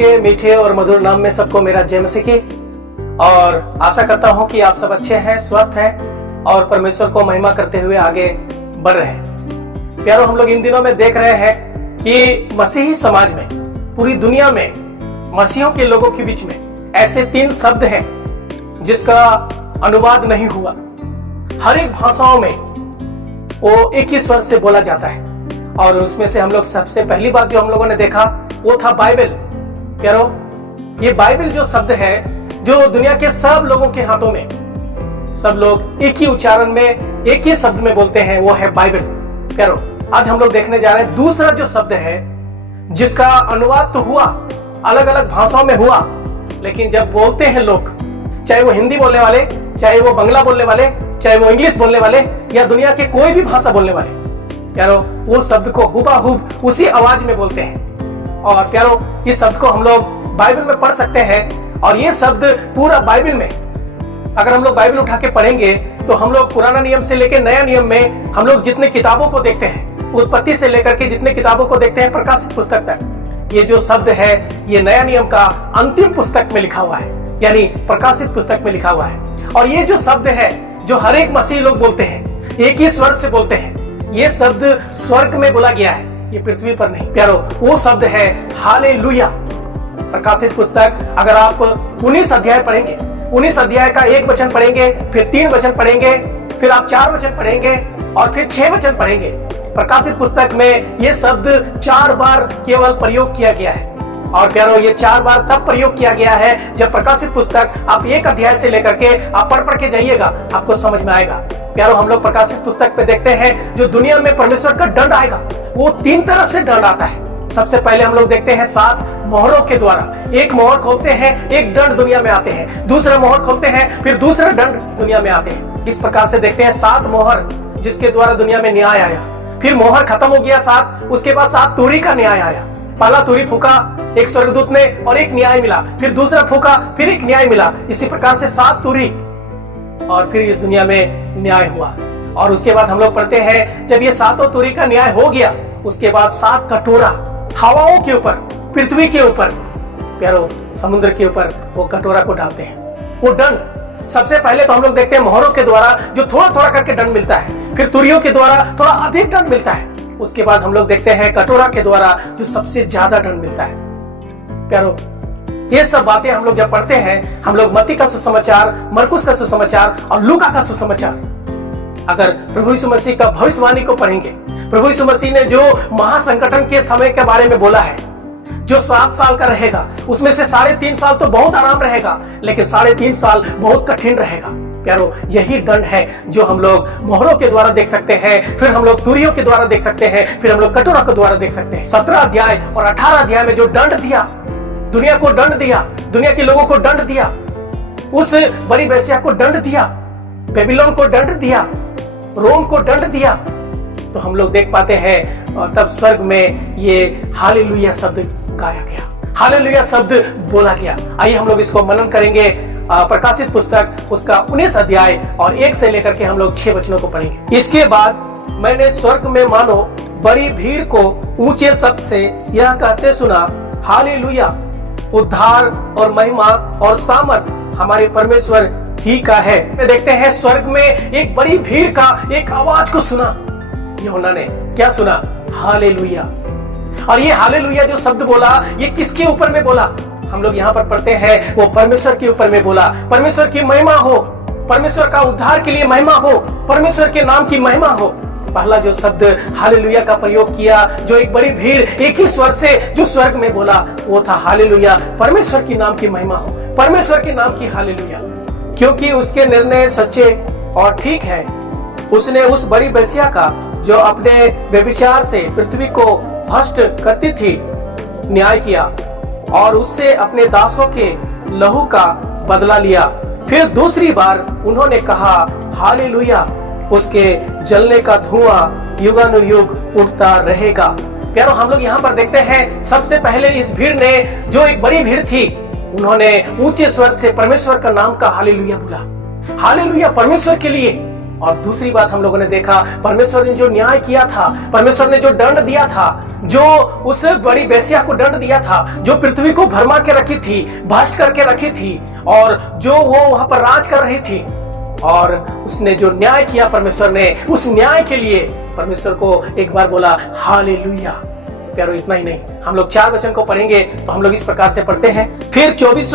के मीठे और मधुर नाम में सबको मेरा जय मसीह की। और आशा करता हूं कि आप सब अच्छे हैं, स्वस्थ हैं और परमेश्वर को महिमा करते हुए आगे बढ़ रहे हैं। प्यारो, हम लोग इन दिनों में देख रहे हैं कि मसीही समाज में, पूरी दुनिया में, मसीहों के लोगों के बीच में ऐसे 3 शब्द हैं जिसका अनुवाद नहीं हुआ। हर एक भाषाओं में वो एक ही स्वर से बोला जाता है और उसमें से हम लोग सबसे पहली बात जो हम लोगों ने देखा वो था बाइबल। प्यारो, ये बाइबल जो शब्द है जो दुनिया के सब लोगों के हाथों में, सब लोग एक ही उच्चारण में, एक ही शब्द में बोलते हैं, वो है बाइबल। प्यारो, आज हम लोग देखने जा रहे हैं दूसरा जो शब्द है जिसका अनुवाद तो हुआ, अलग अलग भाषाओं में हुआ, लेकिन जब बोलते हैं लोग, चाहे वो हिंदी बोलने वाले, चाहे वो बंगला बोलने वाले, चाहे वो इंग्लिश बोलने वाले या दुनिया के कोई भी भाषा बोलने वाले, प्यारो, वो शब्द को हुबहू उसी आवाज में बोलते हैं। और प्यारो, इस शब्द को हम लोग बाइबल में पढ़ सकते हैं और ये शब्द पूरा बाइबल में, अगर हम लोग बाइबल उठा के पढ़ेंगे तो हम लोग पुराना नियम से लेकर नया नियम में हम लोग जितने किताबों को देखते हैं, उत्पत्ति से लेकर के जितने किताबों को देखते हैं, प्रकाशित पुस्तक तक, ये जो शब्द है ये नया नियम का अंतिम पुस्तक में लिखा हुआ है, यानी प्रकाशित पुस्तक में लिखा हुआ है। और ये जो शब्द है जो हर एक मसीही लोग बोलते हैं, एक ही स्वर से बोलते हैं, ये शब्द स्वर्ग में बोला गया है, ये पृथ्वी पर नहीं। प्यारो, वो शब्द है हालेलुया। प्रकाशित पुस्तक अगर आप 19 अध्याय पढ़ेंगे, 19 अध्याय का 1 वचन पढ़ेंगे, फिर 3 वचन पढ़ेंगे, फिर आप 4 वचन पढ़ेंगे और फिर 6 वचन पढ़ेंगे। प्रकाशित पुस्तक में ये शब्द 4 बार केवल प्रयोग किया गया है। और प्यारो, ये 4 बार तब प्रयोग किया गया है जब प्रकाशित पुस्तक आप 1 अध्याय से लेकर के आप पढ़ के जाइएगा, आपको समझ में आएगा। प्यारो, हम लोग प्रकाशित पुस्तक पे देखते हैं जो दुनिया में परमेश्वर का दंड आएगा वो 3 तरह से दंड आता है। सबसे पहले हम लोग देखते हैं 7 मोहरों के द्वारा, एक मोहर खोलते हैं, एक दंड दुनिया में आते हैं, दूसरा मोहर खोलते हैं, फिर दूसरा दंड दुनिया में आते हैं। इस प्रकार से देखते हैं 7 मोहर जिसके द्वारा दुनिया में न्याय आया, फिर मोहर खत्म हो गया 7, उसके बाद 7 तुरी का न्याय आया। पहला तुरी फूका एक स्वर्गदूत ने और एक न्याय मिला, फिर दूसरा फूका फिर एक न्याय मिला। इसी प्रकार से 7 तुरी और फिर इस दुनिया में न्याय हुआ। और उसके बाद हम लोग पढ़ते हैं जब ये 7 तुरी का न्याय हो गया, उसके बाद 7 कटोरा हवाओं के ऊपर, पृथ्वी के ऊपर, प्यारो, समुद्र के ऊपर वो कटोरा को डालते हैं। वो दंड सबसे पहले तो हम लोग देखते हैं मोहरों के द्वारा जो थोड़ा थोड़ा करके दंड मिलता है, फिर तुरियों के द्वारा थोड़ा अधिक दंड मिलता है, उसके बाद हम लोग देखते हैं कटोरा के द्वारा जो सबसे ज्यादा दंड मिलता है। प्यारो, ये सब बातें हम लोग जब पढ़ते हैं, हम लोग मत्ती का सुसमाचार, मरकुस का सुसमाचार और लूका का सुसमाचार, अगर प्रभु यीशु मसीह का भविष्यवाणी को पढ़ेंगे, प्रभु यीशु मसीह ने जो महासंकटन के समय के बारे में बोला है, जो 7 साल का रहेगा, उसमें से 3.5 साल तो बहुत आराम रहेगा, लेकिन 3.5 साल बहुत कठिन रहेगा। प्यारो, यही दंड है जो हम लोग मोहरों के द्वारा देख सकते हैं, फिर हम लोग तुरियों के द्वारा देख सकते हैं, फिर हम लोग कटोरा के द्वारा देख सकते हैं। 17 अध्याय और 18 अध्याय में जो दंड दिया, दुनिया को दंड दिया, दुनिया के लोगों को दंड दिया, उस बड़ी वेश्या को दंड दिया, बेबीलोन को दंड दिया, रोम को दंड दिया, तो हम लोग देख पाते हैं। और तब स्वर्ग में ये हालेलुया शब्द गाया गया, हालेलुया शब्द बोला गया। आइए हम लोग इसको मनन करेंगे। प्रकाशित पुस्तक उसका 19 अध्याय और 1 से लेकर के हम लोग 6 वचनों को पढ़ेंगे। इसके बाद मैंने स्वर्ग में मानो बड़ी भीड़ को ऊंचे शब्द से यह कहते सुना, हालेलुया, उद्धार और महिमा और सामर्थ हमारे परमेश्वर ही का है। देखते हैं स्वर्ग में एक बड़ी भीड़ का एक आवाज को सुना। यूहन्ना ने क्या सुना? हालेलुया। और ये हालेलुया जो शब्द बोला, ये किसके ऊपर में बोला? हम लोग यहाँ पर पढ़ते हैं वो परमेश्वर के ऊपर में बोला। परमेश्वर की महिमा हो, परमेश्वर का उद्धार के लिए महिमा हो, परमेश्वर के नाम की महिमा हो। पहला जो शब्द हालेलुया का प्रयोग किया, जो एक बड़ी भीड़ एक ही स्वर से जो स्वर्ग में बोला, वो था हालेलुया, परमेश्वर की नाम की महिमा हो, परमेश्वर के नाम की हालेलुया, क्योंकि उसके निर्णय सच्चे और ठीक है। उसने उस बड़ी वेश्या का जो अपने व्यभिचार से पृथ्वी को भ्रष्ट करती थी न्याय किया और उससे अपने दासों के लहू का बदला लिया। फिर दूसरी बार उन्होंने कहा हालेलुया, उसके जलने का धुआं युगानुयुग उठता रहेगा। प्यारो, हम लोग यहाँ पर देखते हैं सबसे पहले इस भीड़ ने, जो एक बड़ी भीड़ थी, उन्होंने ऊंचे स्वर से परमेश्वर का नाम का हालेलुया बोला। हालेलुया परमेश्वर के लिए, और दूसरी बात हम लोगों ने देखा, परमेश्वर ने जो न्याय किया था, परमेश्वर ने जो दंड दिया था, जो उस बड़ी बेस्या को दंड दिया था, जो पृथ्वी को भरमा के रखी थी, भ्रष्ट करके रखी थी, और जो वो वहां पर राज कर रही थी, और उसने जो न्याय किया परमेश्वर ने, उस न्याय के लिए परमेश्वर को एक बार बोला हालेलुया। प्यारो इतना ही नहीं, हम लोग 4 वचन को पढ़ेंगे तो हम लोग इस प्रकार से पढ़ते हैं, फिर 24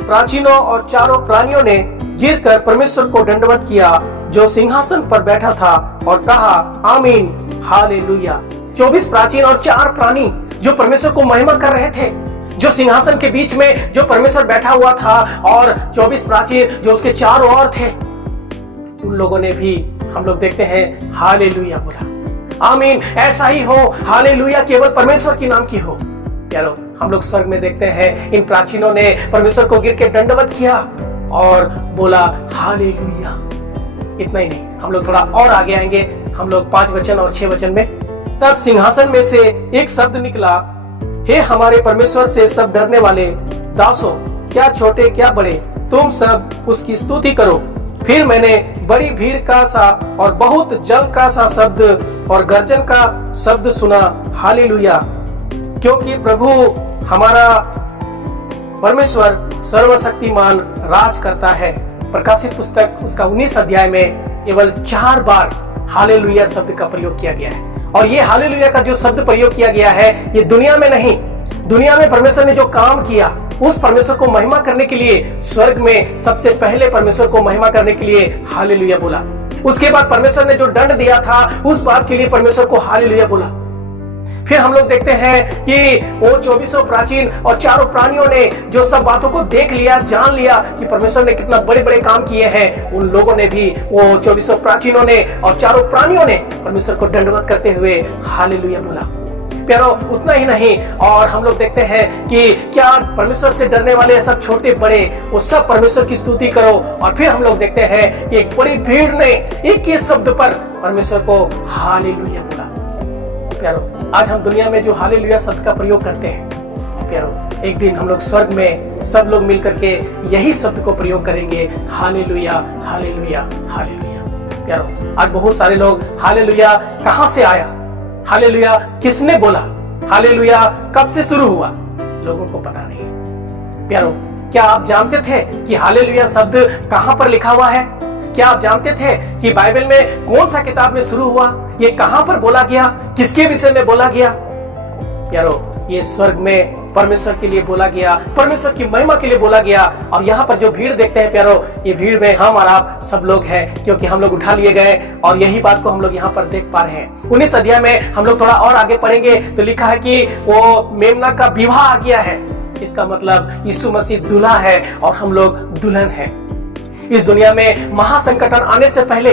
प्राचीनों और 4 प्राणियों ने गिरकर परमेश्वर को दंडवत किया जो सिंहासन पर बैठा था, और कहा आमीन हालेलुया। 24 प्राचीन और 4 प्राणी जो परमेश्वर को महिमा कर रहे थे, जो सिंहासन के बीच में जो परमेश्वर बैठा हुआ था, और 24 प्राचीन जो उसके चारों ओर थे, उन लोगों ने भी हम लोग देखते हैं हालेलुया बोला। आमीन, ऐसा ही हो, हालेलुया केवल परमेश्वर की नाम की हो। यारो हम लोग स्वर्ग में देखते हैं इन प्राचीनों ने परमेश्वर को गिर के दंडवत किया और बोला हालेलुया। इतना ही नहीं, हम लोग थोड़ा और आगे आएंगे, हम लोग 5 वचन और 6 वचन में। तब सिंहासन में से एक शब्द निकला, हे हमारे परमेश्वर से सब डरने वाले दासों, क्या छोटे क्या बड़े, तुम सब उसकी स्तुति करो। फिर मैंने बड़ी भीड़ का सा और बहुत जल का सा शब्द और गर्जन का शब्द सुना, हालेलुया, क्योंकि प्रभु हमारा परमेश्वर सर्वशक्तिमान राज करता है। प्रकाशित पुस्तक उसका 19 अध्याय में केवल 4 बार हालेलुया शब्द का प्रयोग किया गया है, और ये हालेलुया का जो शब्द प्रयोग किया गया है, ये दुनिया में नहीं, दुनिया में परमेश्वर ने जो काम किया उस परमेश्वर को महिमा करने के लिए स्वर्ग में सबसे पहले परमेश्वर को महिमा करने के लिए हालेलुया बोला। उसके बाद परमेश्वर ने जो दंड दिया था उस बात के लिए परमेश्वर को हालेलुया बोला। फिर हम लोग देखते हैं कि वो 24 प्राचीन और 4 प्राणियों ने जो सब बातों को देख लिया, जान लिया कि परमेश्वर ने कितना बड़े बड़े काम किए हैं, उन लोगों ने भी, वो 24 प्राचीनों ने और 4 प्राणियों ने परमेश्वर को दंडवत करते हुए हालेलुया बोला। प्यारो उतना ही नहीं, और हम लोग देखते हैं कि क्या परमेश्वर से डरने वाले सब छोटे बड़े वो सब परमेश्वर की स्तुति करो। और फिर हम लोग देखते हैं कि एक बड़ी भीड़ ने एक ही शब्द पर परमेश्वर को हालेलुया बोला। प्यारो आज हम दुनिया में जो हालेलुया शब्द का प्रयोग करते हैं, प्यारो एक दिन हम लोग स्वर्ग में सब लोग मिलकर के यही शब्द को प्रयोग करेंगे, हालेलुया हालेलुया हालेलुया। प्यारो आज बहुत सारे लोग हालेलुया कहां से आया, हालेलुया किसने बोला, हालेलुया कब से शुरू हुआ, लोगों को पता नहीं है। प्यारो क्या आप जानते थे कि हालेलुया शब्द कहां पर लिखा हुआ है? क्या आप जानते थे कि बाइबल में कौन सा किताब में शुरू हुआ, ये कहां पर बोला गया, किसके विषय में बोला गया? प्यारो ये स्वर्ग में परमेश्वर के लिए बोला गया, परमेश्वर की महिमा के लिए बोला गया। और यहाँ पर जो भीड़ देखते हैं प्यारो, ये भीड़ में हम और आप सब लोग हैं, क्योंकि हम लोग उठा लिए गए, और यही बात को हम लोग यहाँ पर देख पा रहे हैं। 19 अध्याय में हम लोग थोड़ा और आगे पढ़ेंगे तो लिखा है कि वो मेमना का विवाह आ गया है। इसका मतलब यीशु मसीह दूल्हा है और हम लोग दुल्हन हैं। इस दुनिया में महासंकटन आने से पहले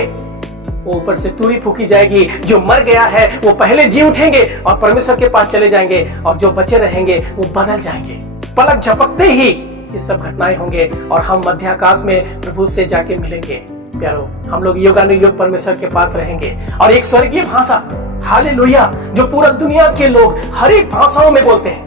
वो ऊपर से तुरी फूकी जाएगी, जो मर गया है वो पहले जी उठेंगे और परमेश्वर के पास चले जाएंगे, और जो बचे रहेंगे वो बदल जाएंगे। पलक झपकते ही ये सब घटनाएं होंगे और हम मध्य आकाश में प्रभु से जाके मिलेंगे। प्यारो हम लोग युगानुयुग परमेश्वर के पास रहेंगे, और एक स्वर्गीय भाषा हालेलुया जो पूरा दुनिया के लोग हर एक भाषाओं में बोलते हैं,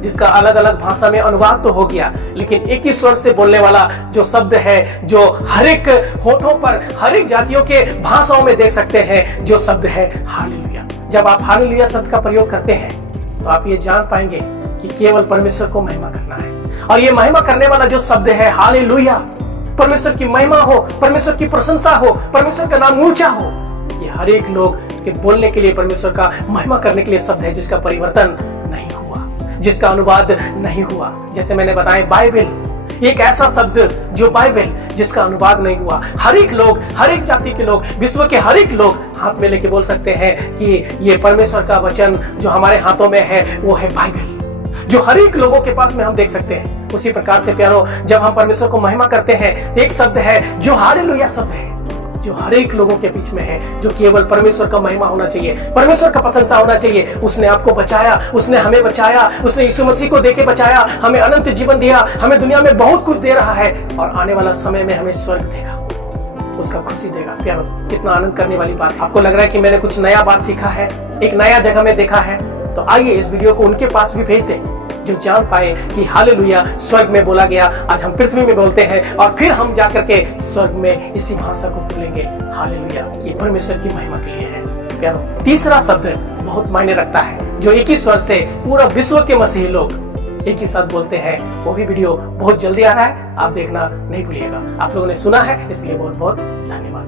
जिसका अलग अलग भाषा में अनुवाद तो हो गया, लेकिन एक ही स्वर से बोलने वाला जो शब्द है, जो हर एक होठों पर हर एक जातियों के भाषाओं में देख सकते हैं, जो शब्द है हालेलुया। जब आप हालेलुया शब्द का प्रयोग करते हैं तो आप ये जान पाएंगे कि केवल परमेश्वर को महिमा करना है, और ये महिमा करने वाला जो शब्द है हालेलुया, परमेश्वर की महिमा हो, परमेश्वर की प्रशंसा हो, परमेश्वर का नाम ऊंचा हो, ये हर एक लोग के बोलने के लिए, परमेश्वर का महिमा करने के लिए शब्द है, जिसका परिवर्तन नहीं हुआ, जिसका अनुवाद नहीं हुआ। जैसे मैंने बताया बाइबल एक ऐसा शब्द जो बाइबल जिसका अनुवाद नहीं हुआ, हर एक लोग, हर एक जाति के लोग, विश्व के हर एक लोग हाथ में लेके बोल सकते हैं कि ये परमेश्वर का वचन जो हमारे हाथों में है वो है बाइबल, जो हर एक लोगों के पास में हम देख सकते हैं। उसी प्रकार से प्यारो जब हम परमेश्वर को महिमा करते हैं, एक शब्द है जो हालेलुया शब्द है, जो हर एक लोगों के बीच में है, जो केवल परमेश्वर का महिमा होना चाहिए, परमेश्वर का प्रशंसा होना चाहिए। उसने आपको बचाया, उसने हमें बचाया, उसने यीशु मसीह को देके बचाया, हमें अनंत जीवन दिया, हमें दुनिया में बहुत कुछ दे रहा है, और आने वाला समय में हमें स्वर्ग देगा, उसका खुशी देगा। प्यारो कितना आनंद करने वाली बात। आपको लग रहा है कि मैंने कुछ नया बात सीखा है, एक नया जगह में देखा है, तो आइए इस वीडियो को उनके पास भी भेज दें जो जान पाए कि हालेलुया स्वर्ग में बोला गया, आज हम पृथ्वी में बोलते हैं और फिर हम जाकर के स्वर्ग में इसी भाषा को बोलेंगे। हालेलुया, ये परमेश्वर की महिमा के लिए है। प्यारो, तीसरा शब्द बहुत मायने रखता है, जो एक ही स्वर से पूरा विश्व के मसीही लोग एक ही साथ बोलते हैं। वो भी वीडियो बहुत जल्दी आ रहा है, आप देखना नहीं भूलिएगा। आप लोगों ने सुना है, इसलिए बहुत बहुत धन्यवाद।